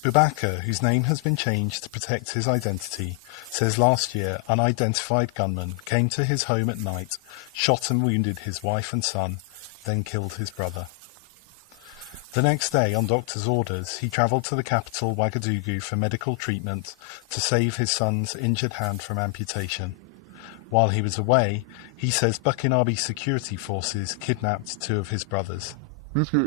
Boubacar, whose name has been changed to protect his identity, says last year unidentified gunmen came to his home at night, shot and wounded his wife and son, then killed his brother. The next day, on doctor's orders, he travelled to the capital Ouagadougou for medical treatment to save his son's injured hand from amputation. While he was away, he says Burkinabe security forces kidnapped two of his brothers. Of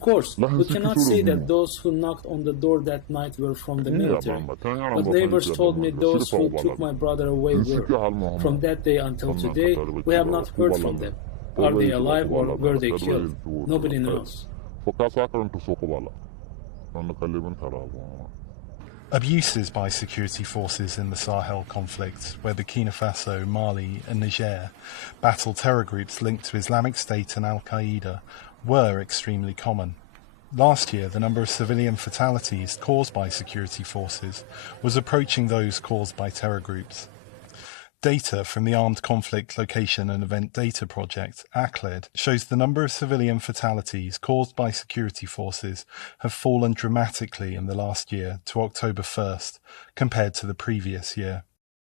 course, we cannot say that those who knocked on the door that night were from the military, but neighbors told me those who took my brother away were. From that day until today, we have not heard from them. Are they alive or were they killed? Nobody knows. Abuses by security forces in the Sahel conflict, where Burkina Faso, Mali and Niger battle terror groups linked to Islamic State and Al-Qaeda, were extremely common. Last year, the number of civilian fatalities caused by security forces was approaching those caused by terror groups. Data from the Armed Conflict Location and Event Data Project, ACLED, shows the number of civilian fatalities caused by security forces have fallen dramatically in the last year to October 1st compared to the previous year.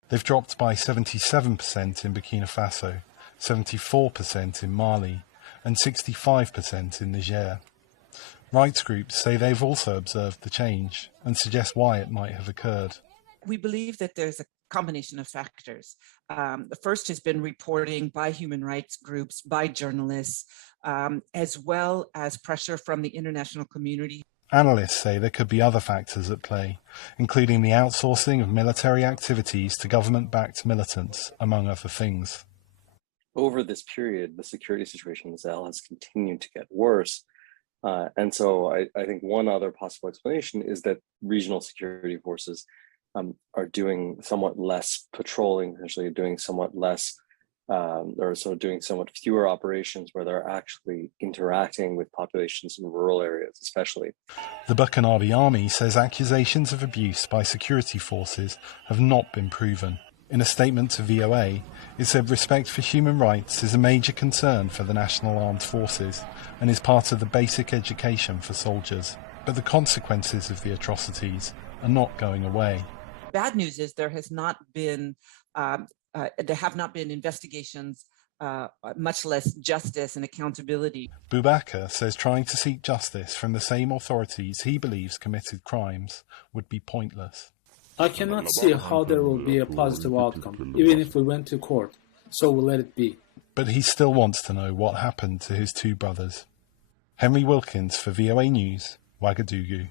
They've dropped by 77% in Burkina Faso, 74% in Mali, and 65% in Niger. Rights groups say they've also observed the change and suggest why it might have occurred. We believe that there's a combination of factors. The first has been reporting by human rights groups, by journalists, as well as pressure from the international community. Analysts say there could be other factors at play, including the outsourcing of military activities to government-backed militants, among other things. Over this period, the security situation in the Sahel has continued to get worse. And so I think one other possible explanation is that regional security forces are doing somewhat less patrolling, essentially doing somewhat less, or so doing somewhat fewer operations where they're actually interacting with populations in rural areas, especially. The Burkinabe army says accusations of abuse by security forces have not been proven. In a statement to VOA, it said respect for human rights is a major concern for the National Armed Forces and is part of the basic education for soldiers. But the consequences of the atrocities are not going away. Bad news is there have not been investigations, much less justice and accountability. Boubacar says trying to seek justice from the same authorities he believes committed crimes would be pointless. I cannot see how there will be a positive outcome, even if we went to court, so we'll let it be. But he still wants to know what happened to his two brothers. Henry Wilkins for VOA News, Ouagadougou.